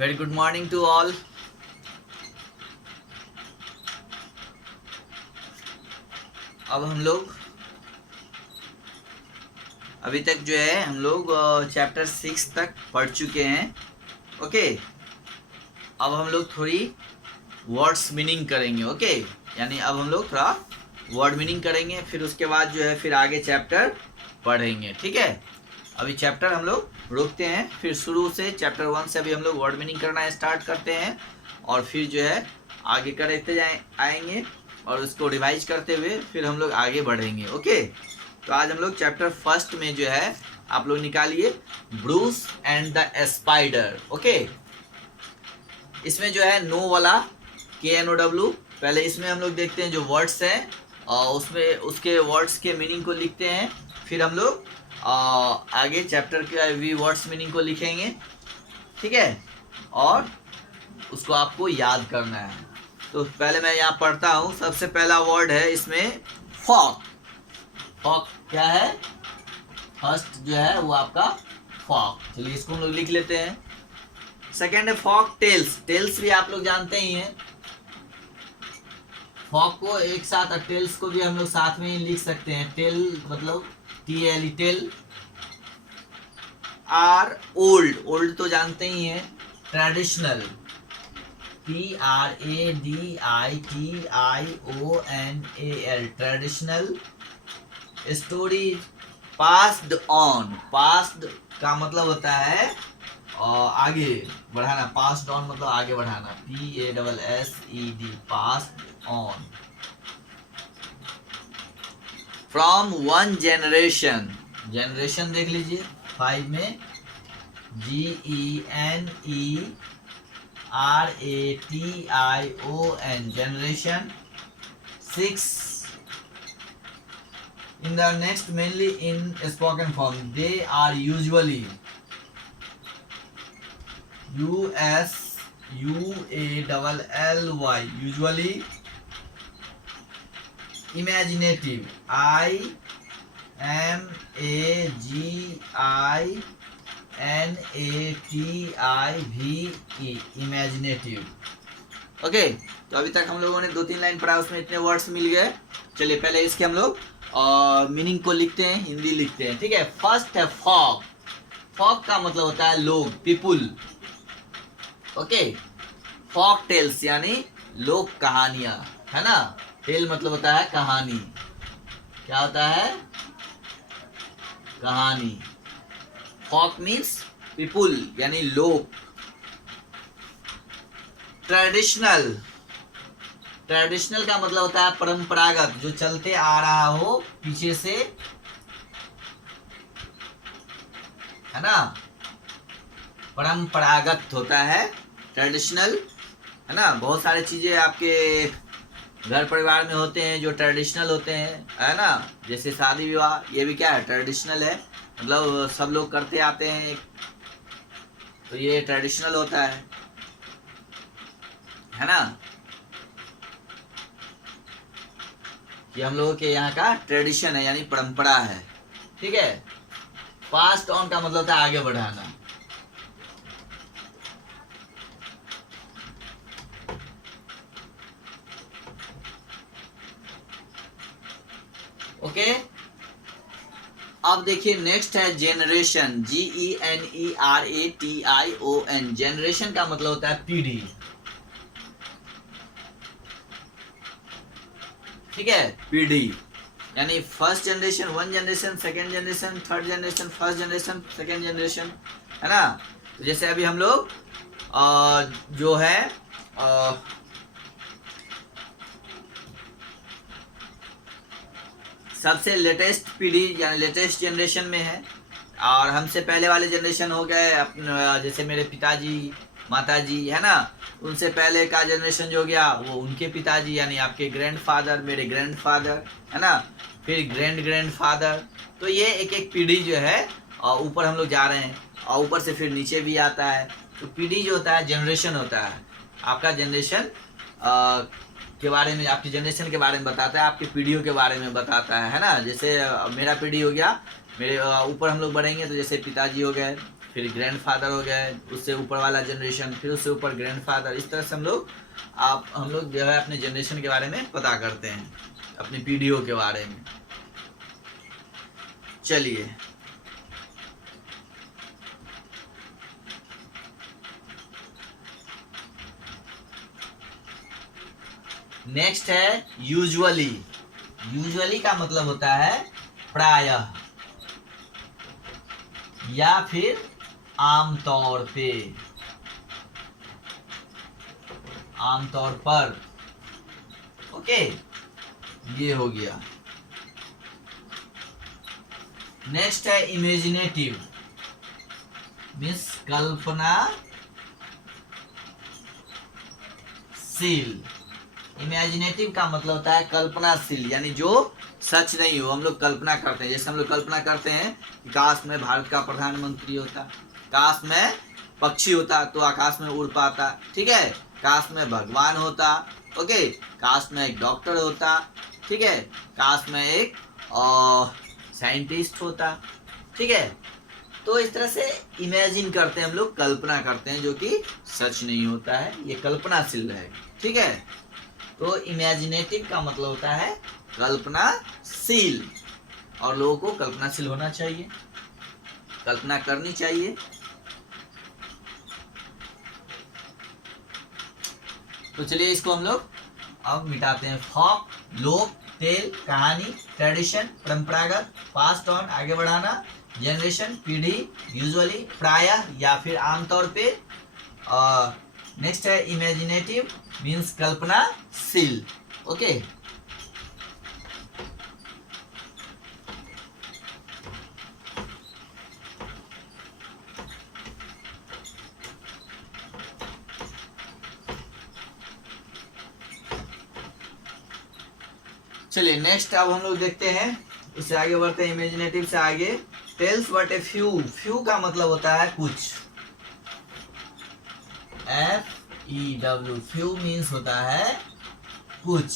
Very good morning to all. अब हम लोग अभी तक जो है हम लोग चैप्टर 6 तक पढ़ चुके हैं। ओके, अब हम लोग थोड़ी वर्ड्स मीनिंग करेंगे। ओके, यानी अब हम लोग थोड़ा वर्ड मीनिंग करेंगे, फिर उसके बाद जो है फिर आगे चैप्टर पढ़ेंगे। ठीक है, अभी चैप्टर हम लोग रोकते हैं, फिर शुरू से चैप्टर 1 से अभी हम लोग वर्ड मीनिंग करना स्टार्ट करते हैं और फिर जो है आगे करते आएंगे और उसको रिवाइज करते हुए फिर हम लोग आगे बढ़ेंगे। ओके, तो आज हम लोग चैप्टर फर्स्ट में जो है आप लोग निकालिए Bruce and the spider. Okay, इसमें जो है नो वाला KNOW, पहले इसमें हम लोग देखते हैं जो वर्ड्स हैं और उसमें उसके वर्ड्स के मीनिंग को लिखते हैं, फिर हम लोग आगे चैप्टर के भी वर्ड्स मीनिंग को लिखेंगे। ठीक है, और उसको आपको याद करना है। तो पहले मैं यहाँ पढ़ता हूँ। सबसे पहला वर्ड है इसमें फॉक। फॉक क्या है? फर्स्ट जो है वो आपका फॉक। चलिए इसको हम लोग लिख लेते हैं। सेकेंड है फॉक टेल्स। टेल्स भी आप लोग जानते ही हैं। फॉक को एक साथ और टेल्स को भी हम लोग साथ में ही लिख सकते हैं। टेल मतलब TLE tale. Or old. Old तो जानते ही हैं। Traditional TRADITIONAL traditional. Stories passed on. Passed का मतलब होता है आगे बढ़ाना। पास्ड ऑन मतलब आगे बढ़ाना। PASSED passed on. From one generation. Generation देख लीजिए 5 में GENERATION generation. 6 in the next mainly in spoken form. They are usually USUALLY usually imaginative. IMAGINATIVE imaginative. Okay, तो अभी तक हम लोगों ने 2-3 लाइन पढ़ा, उसमें इतने वर्ड्स मिल गए। चलिए पहले इसके हम लोग मीनिंग को लिखते हैं, हिंदी लिखते हैं। ठीक है, फर्स्ट है फॉक। फॉक का मतलब होता है लोग, पीपुल। ओके, फॉक टेल्स यानी लोक कहानियां, है ना। टेल मतलब होता है कहानी। क्या होता है? कहानी। फॉक मीन्स पीपुल यानी लोग। ट्रेडिशनल। ट्रेडिशनल का मतलब होता है परंपरागत, जो चलते आ रहा हो पीछे से, है ना। परंपरागत होता है ट्रेडिशनल, है ना। बहुत सारे चीजें आपके घर परिवार में होते हैं जो ट्रेडिशनल होते हैं, है ना। जैसे शादी विवाह, ये भी क्या है? ट्रेडिशनल है, मतलब सब लोग करते आते हैं, तो ये ट्रेडिशनल होता है ना। ये हम लोगों के यहाँ का ट्रेडिशन है, यानी परंपरा है। ठीक है, पास्ट ऑन का मतलब होता है आगे बढ़ाना। ओके, अब देखिए नेक्स्ट है जेनरेशन। GENERATION। जेनरेशन का मतलब होता है पीढ़ी। ठीक है, पीढ़ी यानी first generation, 1 generation, second generation, third generation, first generation, second generation, है ना। तो जैसे अभी हम लोग जो है सबसे लेटेस्ट पीढ़ी यानी लेटेस्ट जनरेशन में है, और हमसे पहले वाले जनरेशन हो गए अपने, जैसे मेरे पिताजी, माताजी, है ना। उनसे पहले का जनरेशन जो गया वो उनके पिताजी यानी आपके ग्रैंडफादर, मेरे ग्रैंडफादर, है ना। फिर ग्रैंडफादर। तो ये एक एक पीढ़ी जो है ऊपर हम लोग जा रहे हैं, और ऊपर से फिर नीचे भी आता है। तो पीढ़ी जो होता है जनरेशन होता है। आपका जनरेशन के बारे में, आपकी जनरेशन के बारे में बताता है, आपकी पीढ़ियों के बारे में बताता है ना। जैसे मेरा पीढ़ी हो गया, मेरे ऊपर हम लोग बढ़ेंगे तो जैसे पिताजी हो गए, फिर ग्रैंडफादर हो गए, उससे ऊपर वाला जनरेशन, फिर उससे ऊपर ग्रैंडफादर। इस तरह से हम लोग जो है अपने जनरेशन के बारे में पता करते हैं, अपनी पीढ़ियों के बारे में। चलिए नेक्स्ट है यूजुअली। यूजुअली का मतलब होता है प्रायः या फिर आमतौर पे, आमतौर पर। ओके, ये हो गया। नेक्स्ट है इमेजिनेटिव, मीन्स कल्पनाशील। इमेजिनेटिव का मतलब होता है कल्पनाशील, यानी जो सच नहीं हो, हम लोग कल्पना करते हैं। जैसे हम लोग कल्पना करते हैं कि काश में भारत का प्रधानमंत्री होता, काश में पक्षी होता तो आकाश में उड़ पाता, ठीक है, काश में भगवान होता, ओके, काश में एक डॉक्टर होता, ठीक है, काश में एक साइंटिस्ट होता, ठीक है। तो इस तरह से इमेजिन करते हैं हम लोग, कल्पना करते हैं, जो कि सच नहीं होता है, ये कल्पनाशील है, ठीक है। तो इमेजिनेटिव का मतलब होता है कल्पनाशील, और लोगों को कल्पनाशील होना चाहिए, कल्पना करनी चाहिए। तो चलिए इसको हम लोग अब मिटाते हैं। फॉक, लोक, टेल, कहानी, ट्रेडिशन, परंपरागत, पास्ट ऑन, आगे बढ़ाना, जनरेशन, पीढ़ी, यूजुअली, प्रायः या फिर आमतौर पे। नेक्स्ट है इमेजिनेटिव, मीन्स कल्पनाशील। ओके, चलिए नेक्स्ट अब हम लोग देखते हैं, इससे आगे बढ़ते हैं, इमेजिनेटिव से आगे। Tales but a few, few का मतलब होता है कुछ, FEW, फ्यू मीन्स होता है कुछ।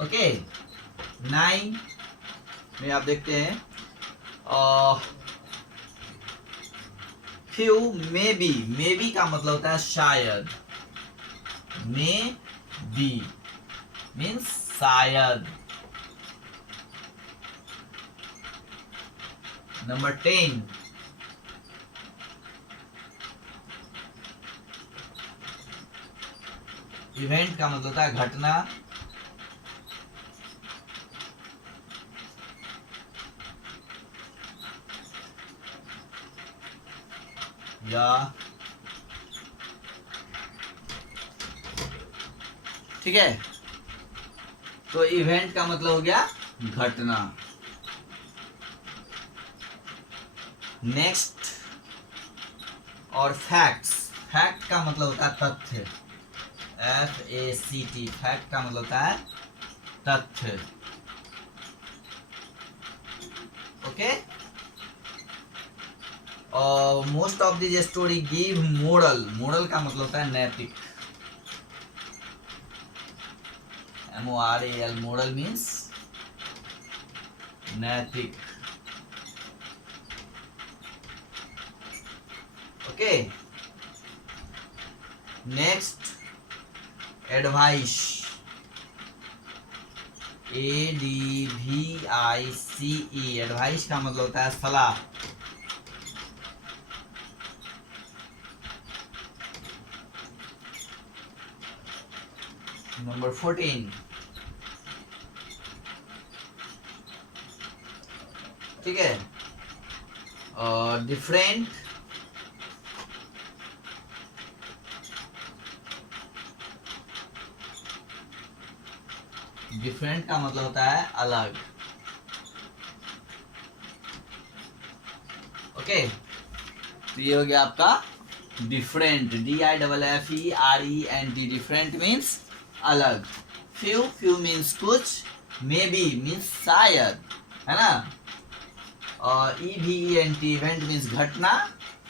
ओके, 9 में आप देखते हैं फ्यू मे बी का मतलब होता है शायद, मे बी मीन्स शायद। नंबर 10, इवेंट का मतलब होता है घटना, या ठीक है। तो इवेंट का मतलब हो गया घटना। नेक्स्ट और फैक्ट्स, फैक्ट का मतलब होता है तथ्य, FACT, फैक्ट का मतलब होता है तथ्य। ओके, और most of this story give moral, moral का मतलब होता है नैतिक, MORAL, मोरल मीन्स नैतिक। Okay, next advice, ADVICE, advice का मतलब होता है सलाह। नंबर 14, ठीक है, डिफरेंट, डिफरेंट का मतलब होता है अलग। ओके, तो ये हो गया आपका डिफरेंट, DIFFERENT, डिफरेंट मीन्स अलग। फ्यू, फ्यू मीन्स कुछ, मे बी मीन्स शायद, है ना, और EVENT, इवेंट मीन्स घटना,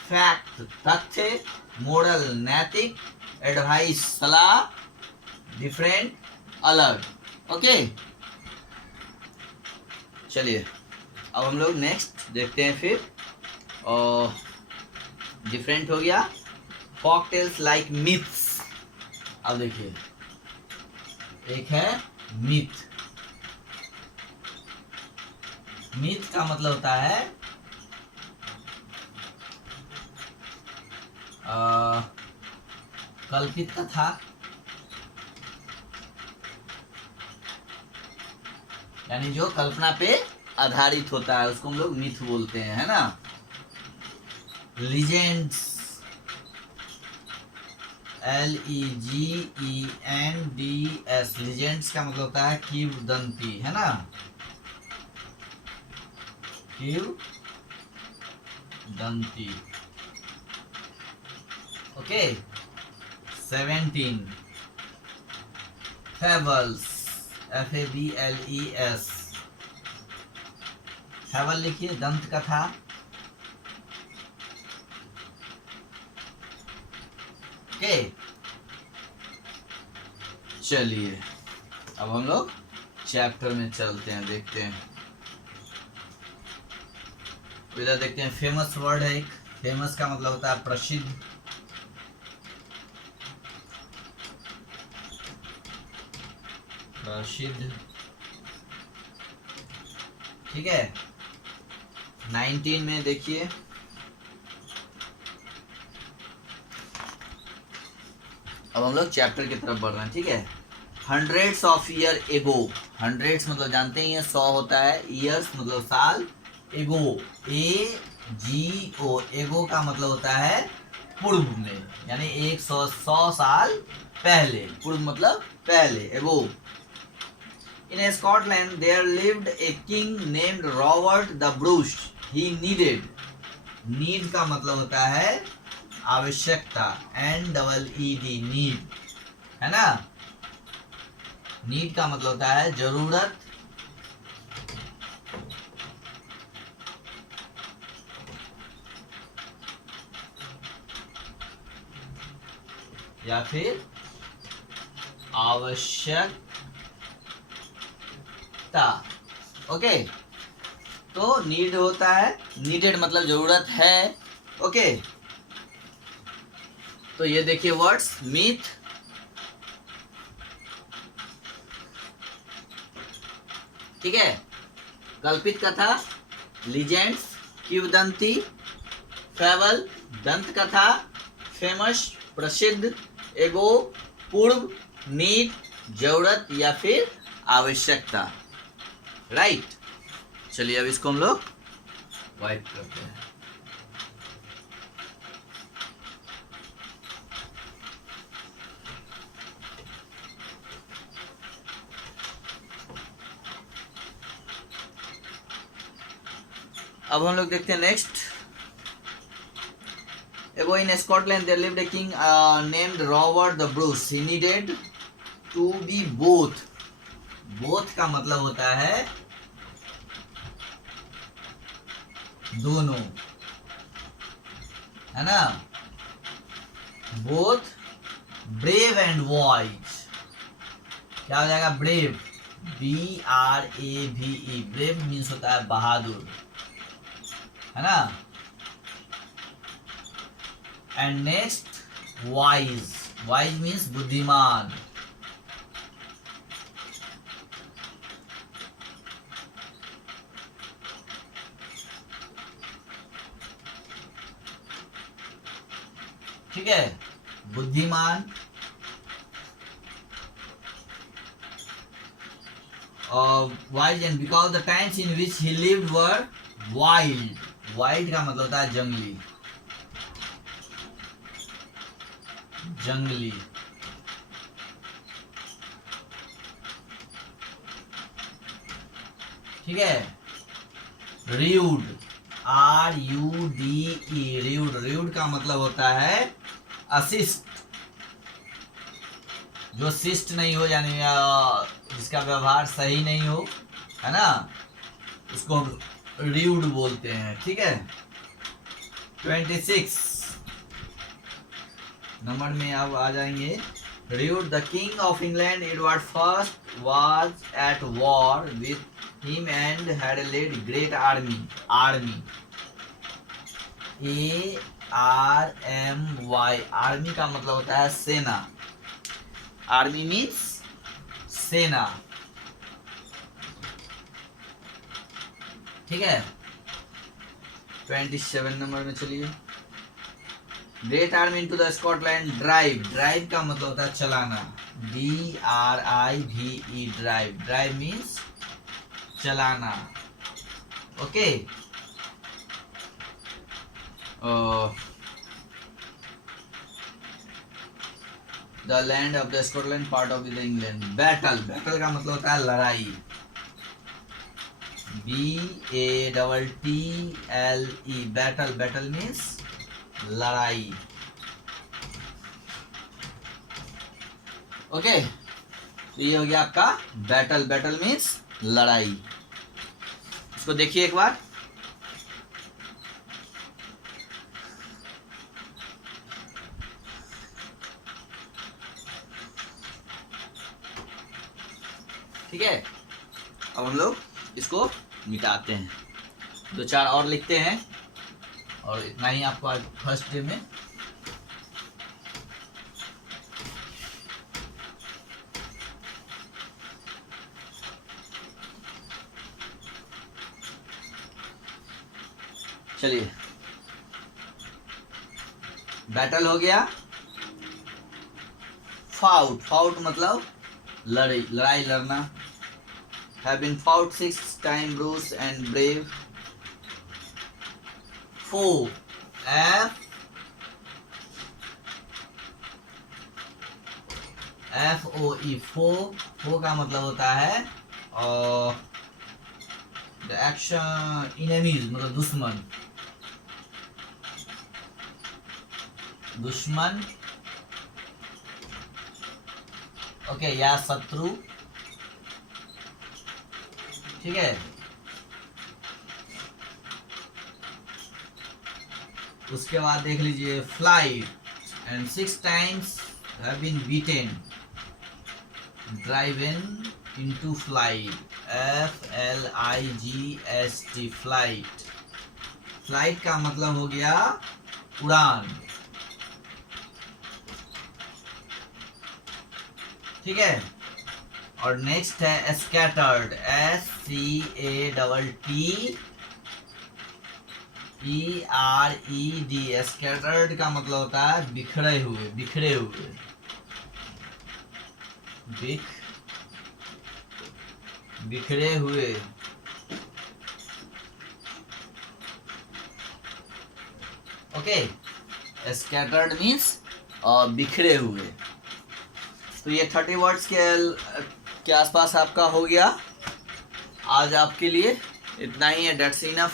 फैक्ट तथ्य, मोरल नैतिक, एडवाइस सलाह, डिफरेंट अलग। ओके, चलिए अब हम लोग नेक्स्ट देखते हैं फिर। डिफरेंट हो गया। Folk tales like myths. अब देखिए, एक है मिथ। मिथ का मतलब होता है कल्पित कथा, यानी जो कल्पना पे आधारित होता है उसको हम लोग मिथ बोलते हैं, है ना। लीजेंड्स, LEGENDS, लीजेंड्स का मतलब होता है किंवदंती, है ना, किंवदंती। ओके। 17 फेबल्स, FABLES, फेबल लिखिए, दंत कथा। ओके, चलिए अब हम लोग चैप्टर में चलते हैं, देखते हैं। इधर देखते हैं, फेमस वर्ड है एक। फेमस का मतलब होता है प्रसिद्ध। प्रसिद्ध, ठीक है। 19 में देखिए, अब हम लोग चैप्टर की तरफ बढ़ रहे हैं, ठीक है। Hundreds of year ago, hundreds मतलब जानते ही हैं 100 होता है, ईयर्स मतलब साल, एगो AGO, एगो का मतलब होता है पूर्व में, यानी 100 साल पहले, पूर्व मतलब पहले, एगो। In Scotland there lived a king named Robert the Bruce. He needed, need का मतलब होता है आवश्यकता, NEED, नीड, है ना। नीड का मतलब होता है जरूरत, या फिर आवश्यकता। ओके, तो नीड होता है, नीडेड मतलब जरूरत है। ओके, तो ये देखिए वर्ड्स, मिथ, ठीक है, कल्पित कथा, लीजेंड्स, किंवदंती, फेबल, दंत कथा, फेमस प्रसिद्ध, एगो पूर्व, नीड जरूरत या फिर आवश्यकता, राइट। चलिए अब इसको हम लोग वाइट करते हैं। अब हम लोग देखते हैं next. Ago in Scotland there lived a king named Robert the Bruce. He needed to be both. Both का मतलब होता है दोनों, है ना। बोथ ब्रेव एंड वॉइस, क्या हो जाएगा, ब्रेव, BRAVE, ब्रेव मीन्स होता है बहादुर, है ना। And next wise, wise means बुद्धिमान, ठीक है, बुद्धिमान। Wild, and because the times in which he lived were wild, wild का मतलब होता है जंगली, जंगली, ठीक है। रूड, RUDE, रूड, रूड का मतलब होता है अशिष्ट, जो शिष्ट नहीं हो, यानी जिसका व्यवहार सही नहीं हो, है ना, उसको हम रूड बोलते हैं, ठीक है। 26 नंबर में अब आ जाएंगे। रूड, the king of England Edward first was at war with him and had led great army, army ARMY, army का मतलब होता है सेना। आर्मी मीन्स सेना, ठीक है। 27 नंबर में चलिए। Great army into the Scotland. Drive, drive का मतलब होता है चलाना। DRIVE, drive. ड्राइव मीन्स चलाना, okay. The land of the Scotland, part of the England. Battle, battle का मतलब होता है लड़ाई। BATTLE, battle. बैटल मीन्स लड़ाई, ओके। तो ये हो गया आपका बैटल। बैटल मीन्स लड़ाई। इसको देखिए एक बार। ठीक है, अब हम लोग इसको मिटाते हैं। 2-4 और लिखते हैं, और इतना ही आपको आज फर्स्ट डे में। चलिए, बैटल हो गया। फाउट, फाउट मतलब लड़ाई, लड़ाई लड़ना। Have been fought 6 times, Bruce and brave. Foe, FOE, foe। foe का मतलब होता है the action enemies, मतलब दुश्मन। दुश्मन, ओके, या शत्रु, ठीक है। उसके बाद देख लीजिए flight, and 6 times have been beaten, driven into flight, FLIGHT, flight. Flight का मतलब हो गया उड़ान, ठीक है। और नेक्स्ट है स्कैटर्ड, SCATTERED, स्कैटर्ड का मतलब होता है बिखरे हुए, बिखरे हुए, बिखरे हुए, ओके। स्कैटर्ड मीन्स बिखरे हुए। तो ये 30 वर्ड्स के आसपास आपका हो गया आज आपके लिए। इतना ही है, डेट्स इनफ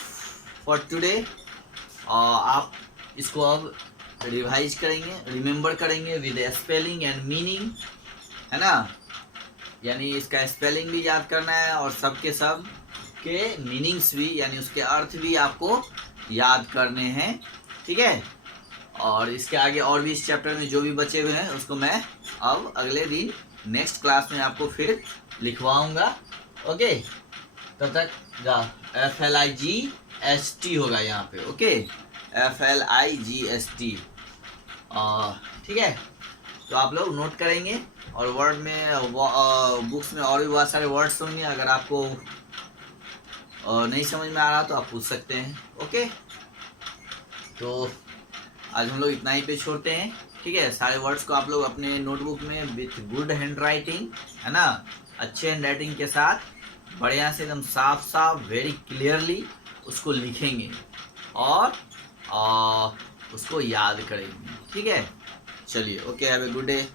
फॉर टुडे। आप इसको अब रिवाइज करेंगे, रिमेम्बर करेंगे विद स्पेलिंग एंड मीनिंग, है ना। यानी इसका स्पेलिंग भी याद करना है, और सब के सब के मीनिंग्स भी, यानी उसके अर्थ भी आपको याद करने हैं, ठीक है। और इसके आगे और भी इस चैप्टर में जो भी बचे हुए हैं उसको मैं अब अगले दिन नेक्स्ट क्लास में आपको फिर लिखवाऊंगा, ओके। तब तक FLIGST होगा यहाँ पे, ओके, FLIGST, ठीक है। तो आप लोग नोट करेंगे, और वर्ड में बुक्स में और भी बहुत सारे वर्ड्स होंगे। अगर आपको नहीं समझ में आ रहा तो आप पूछ सकते हैं, ओके। तो आज हम लोग इतना ही पे छोड़ते हैं, ठीक है। सारे वर्ड्स को आप लोग अपने नोटबुक में विथ गुड हैंड राइटिंग, है ना, अच्छे हैंड राइटिंग के साथ बढ़िया से एकदम साफ साफ वेरी क्लियरली उसको लिखेंगे, और उसको याद करेंगे, ठीक है। चलिए, okay, have a good day.